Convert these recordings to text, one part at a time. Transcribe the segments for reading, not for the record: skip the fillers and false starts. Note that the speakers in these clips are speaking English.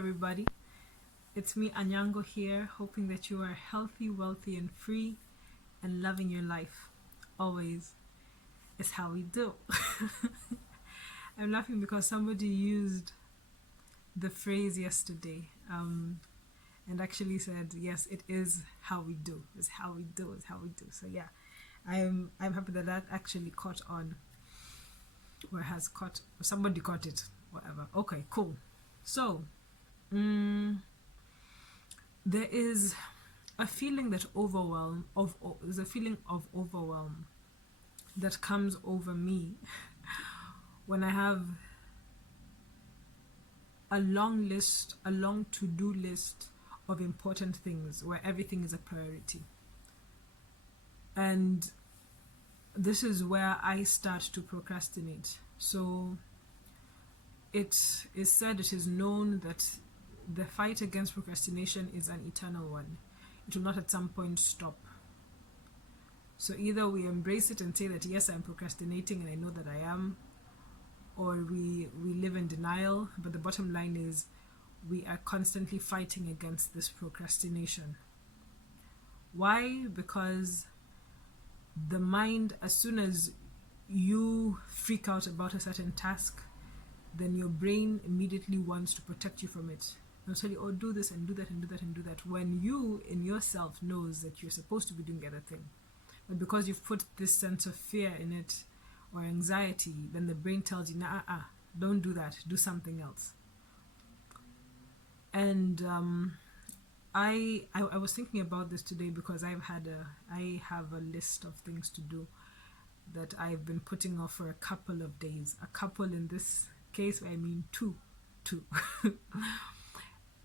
everybody. It's me, Anyango, here, hoping that you are healthy, wealthy, and free, and loving your life. Always is how we do. I'm laughing because somebody used the phrase yesterday and actually said, yes, it is how we do. It's how we do. It's how we do. So yeah, I'm happy that actually caught on, or has caught, somebody caught it, whatever. Okay, cool. So there is a feeling that there's a feeling of overwhelm that comes over me when I have a long to-do list of important things where everything is a priority. And this is where I start to procrastinate. So it is said, it is known that the fight against procrastination is an eternal one. It will not at some point stop. So either we embrace it and say that yes, I'm procrastinating and I know that I am, or we live in denial. But the bottom line is we are constantly fighting against this procrastination. Why? Because the mind, as soon as you freak out about a certain task, then your brain immediately wants to protect you from it. They'll tell you, oh, do this and do that and do that and do that, when you in yourself knows that you're supposed to be doing the other thing. But because you've put this sense of fear in it or anxiety, then the brain tells you, nah, don't do that, do something else. And I was thinking about this today because I have a list of things to do that I've been putting off for a couple of days. A couple in this case, I mean two.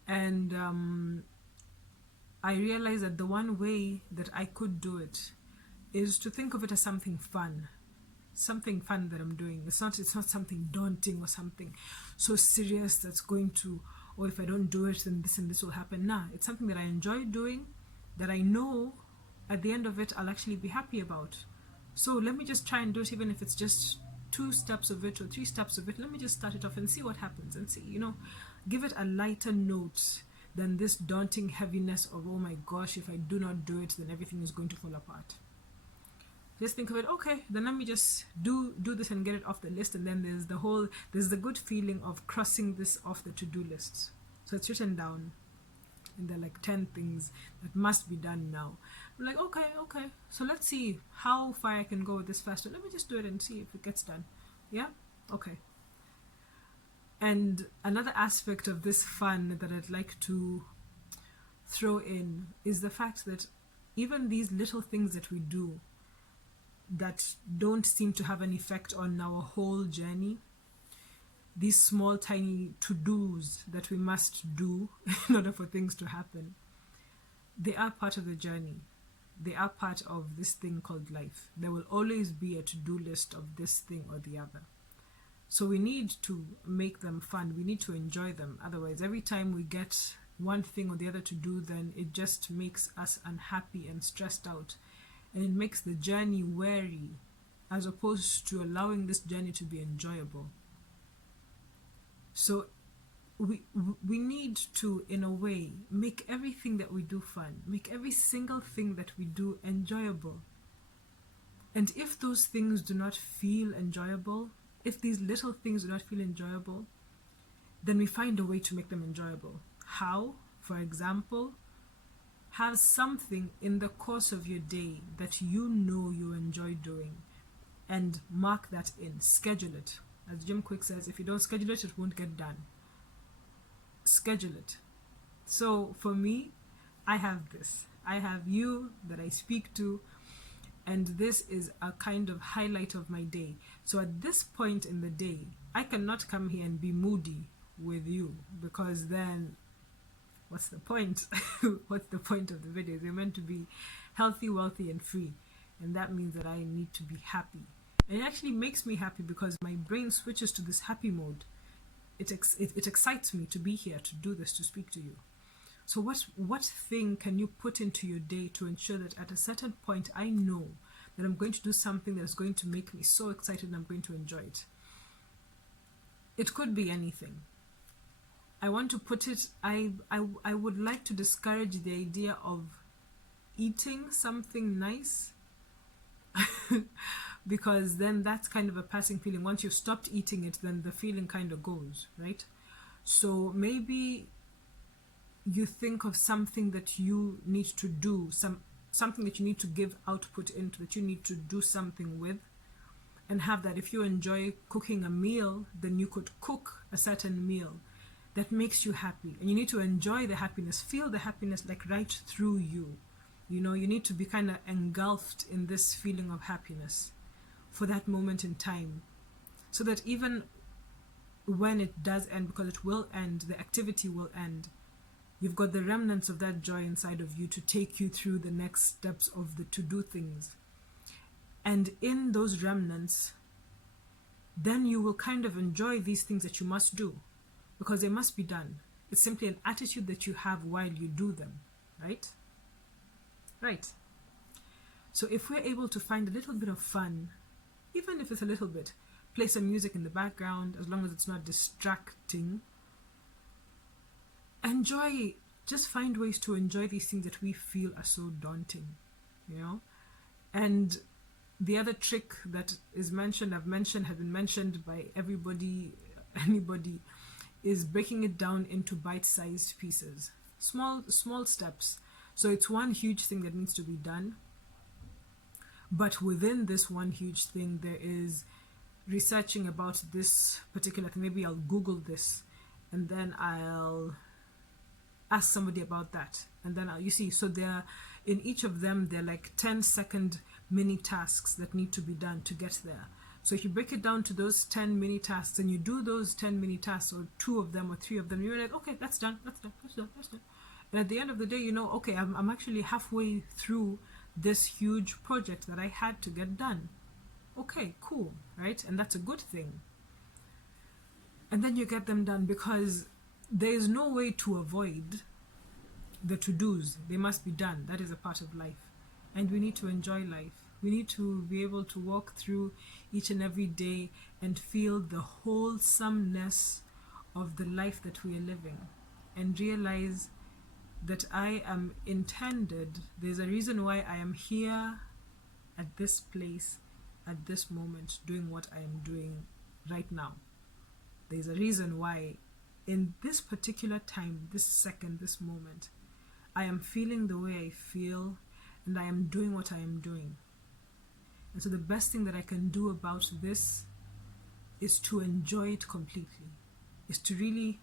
And I realized that the one way that I could do it is to think of it as something fun that I'm doing. It's not something daunting or something so serious that's going to, or if I don't do it then this and this will happen. Nah, it's something that I enjoy doing, that I know at the end of it I'll actually be happy about. So let me just try and do it, even if it's just 2 steps of it or 3 steps of it. Let me just start it off and see what happens, and see, give it a lighter note than this daunting heaviness of, oh my gosh, if I do not do it then everything is going to fall apart. Just think of it, okay, then let me just do this and get it off the list. And then there's the good feeling of crossing this off the to-do list. So it's written down and there are like 10 things that must be done now. I'm like, okay, so let's see how far I can go with this faster. Let me just do it and see if it gets done. Yeah, okay. And another aspect of this fun that I'd like to throw in is the fact that even these little things that we do that don't seem to have an effect on our whole journey, these small tiny to-dos that we must do in order for things to happen, they are part of the journey. They are part of this thing called life. There will always be a to-do list of this thing or the other. So we need to make them fun. We need to enjoy them. Otherwise, every time we get one thing or the other to do, then it just makes us unhappy and stressed out. And it makes the journey weary, as opposed to allowing this journey to be enjoyable. So we need to, in a way, make everything that we do fun. Make every single thing that we do enjoyable. And if those things do not feel enjoyable, if these little things do not feel enjoyable, then we find a way to make them enjoyable. How? For example, have something in the course of your day that you know you enjoy doing, and mark that in. Schedule it. As Jim Quick says, if you don't schedule it, it won't get done. Schedule it. So for me, I have this. I have you that I speak to, and this is a kind of highlight of my day. So at this point in the day, I cannot come here and be moody with you, because then what's the point? What's the point of the videos? They're meant to be healthy, wealthy, and free. And that means that I need to be happy. And it actually makes me happy because my brain switches to this happy mode. It excites me to be here, to do this, to speak to you. So what thing can you put into your day to ensure that at a certain point I know that I'm going to do something that is going to make me so excited and I'm going to enjoy it? It could be anything. I want to put it, I would like to discourage the idea of eating something nice because then that's kind of a passing feeling. Once you've stopped eating it, then the feeling kind of goes, right? So maybe you think of something that you need to do, something that you need to give output into, that you need to do something with, and have that. If you enjoy cooking a meal, then you could cook a certain meal that makes you happy, and you need to enjoy the happiness, feel the happiness like right through you. You know, you need to be kind of engulfed in this feeling of happiness for that moment in time, so that even when it does end, because it will end, the activity will end, you've got the remnants of that joy inside of you to take you through the next steps of the to-do things. And in those remnants, then you will kind of enjoy these things that you must do, because they must be done. It's simply an attitude that you have while you do them, right? Right. So if we're able to find a little bit of fun, even if it's a little bit, play some music in the background, as long as it's not distracting, enjoy, just find ways to enjoy these things that we feel are so daunting, you know? And the other trick that is mentioned, has been mentioned by everybody, anybody, is breaking it down into bite-sized pieces, small steps. So it's one huge thing that needs to be done, but within this one huge thing, there is researching about this particular thing. Maybe I'll Google this, and then I'll ask somebody about that, and then you see, so there, in each of them, they're like 10-second mini tasks that need to be done to get there. So if you break it down to those 10 mini tasks, and you do those 10 mini tasks, or 2 of them or 3 of them, you're like, okay, that's done. And at the end of the day, you know, okay, I'm actually halfway through this huge project that I had to get done. Okay, cool, right? And that's a good thing. And then you get them done, because there is no way to avoid the to-dos. They must be done. That is a part of life. And we need to enjoy life. We need to be able to walk through each and every day and feel the wholesomeness of the life that we are living, and realize that I am intended. There's a reason why I am here at this place, at this moment, doing what I am doing right now. There's a reason why in this particular time, this second, this moment, I am feeling the way I feel, and I am doing what I am doing. And so the best thing that I can do about this is to enjoy it completely, is to really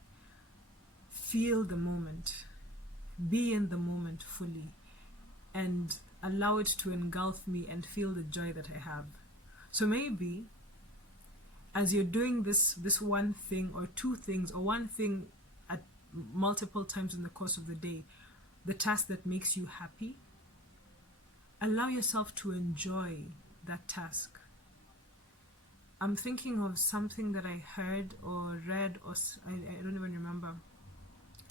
feel the moment, be in the moment fully, and allow it to engulf me and feel the joy that I have. So maybe as you're doing this one thing or 2 things or one thing at multiple times in the course of the day, the task that makes you happy, allow yourself to enjoy that task. I'm thinking of something that I heard or read, or I don't even remember.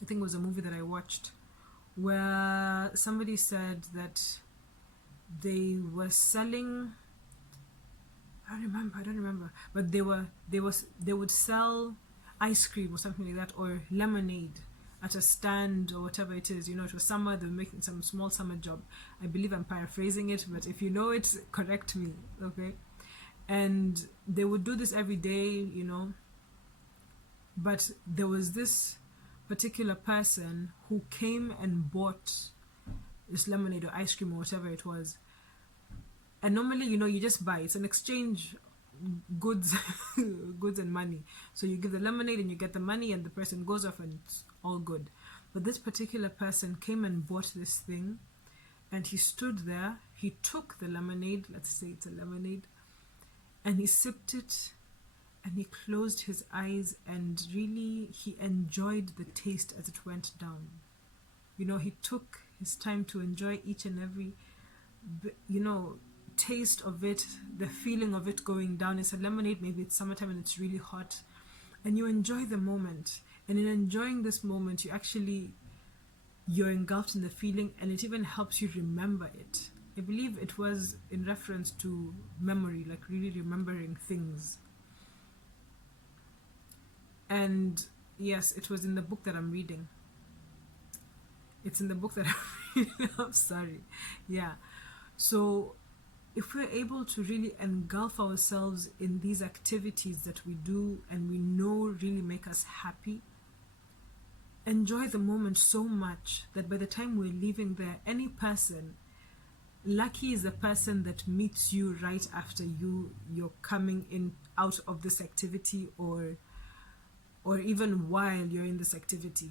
I think it was a movie that I watched, where somebody said that they were selling, I don't remember, but they would sell ice cream or something like that, or lemonade at a stand or whatever it is. You know, it was summer, they were making some small summer job. I believe I'm paraphrasing it, but if you know it, correct me, okay? And they would do this every day, you know, but there was this particular person who came and bought this lemonade or ice cream or whatever it was. And normally, you know, you just buy. It's an exchange, goods and money. So you give the lemonade and you get the money, and the person goes off and it's all good. But this particular person came and bought this thing, and he stood there. He took the lemonade, let's say it's a lemonade, and he sipped it, and he closed his eyes, and really he enjoyed the taste as it went down. You know, he took his time to enjoy each and every, you know, taste of it, the feeling of it going down. It's a lemonade, maybe it's summertime and it's really hot, and you enjoy the moment. And in enjoying this moment, you're engulfed in the feeling, and it even helps you remember it. I believe it was in reference to memory, like really remembering things. And Yes, it was in the book that I'm reading. It's in the book that I'm reading. I'm sorry. Yeah. So if we're able to really engulf ourselves in these activities that we do and we know really make us happy, enjoy the moment so much that by the time we're leaving there, any person, lucky is the person that meets you right after you're coming in out of this activity, or even while you're in this activity.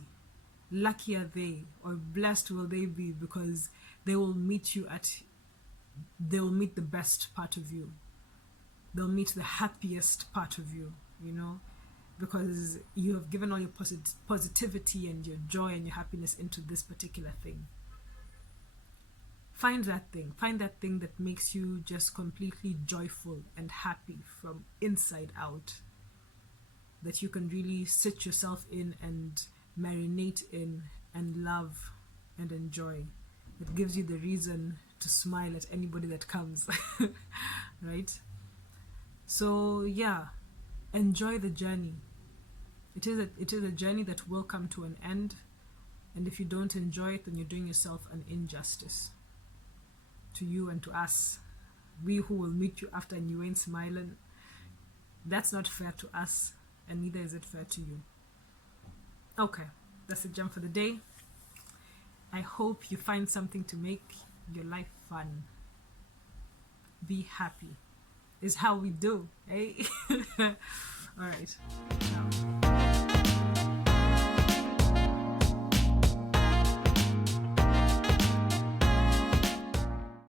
Lucky are they, or blessed will they be, because they will meet the best part of you. They'll meet the happiest part of you, because you have given all your positivity and your joy and your happiness into this particular thing. Find that thing that makes you just completely joyful and happy from inside out, that you can really sit yourself in and marinate in and love and enjoy. It gives you the reason to smile at anybody that comes. Right? So yeah, enjoy the journey. It is a journey that will come to an end, and if you don't enjoy it, then you're doing yourself an injustice, to you and to us. We who will meet you after and you ain't smiling, that's not fair to us, and neither is it fair to you. Okay, that's the gem for the day. I hope you find something to make your life fun. Be happy is how we do, eh? All right. Ciao.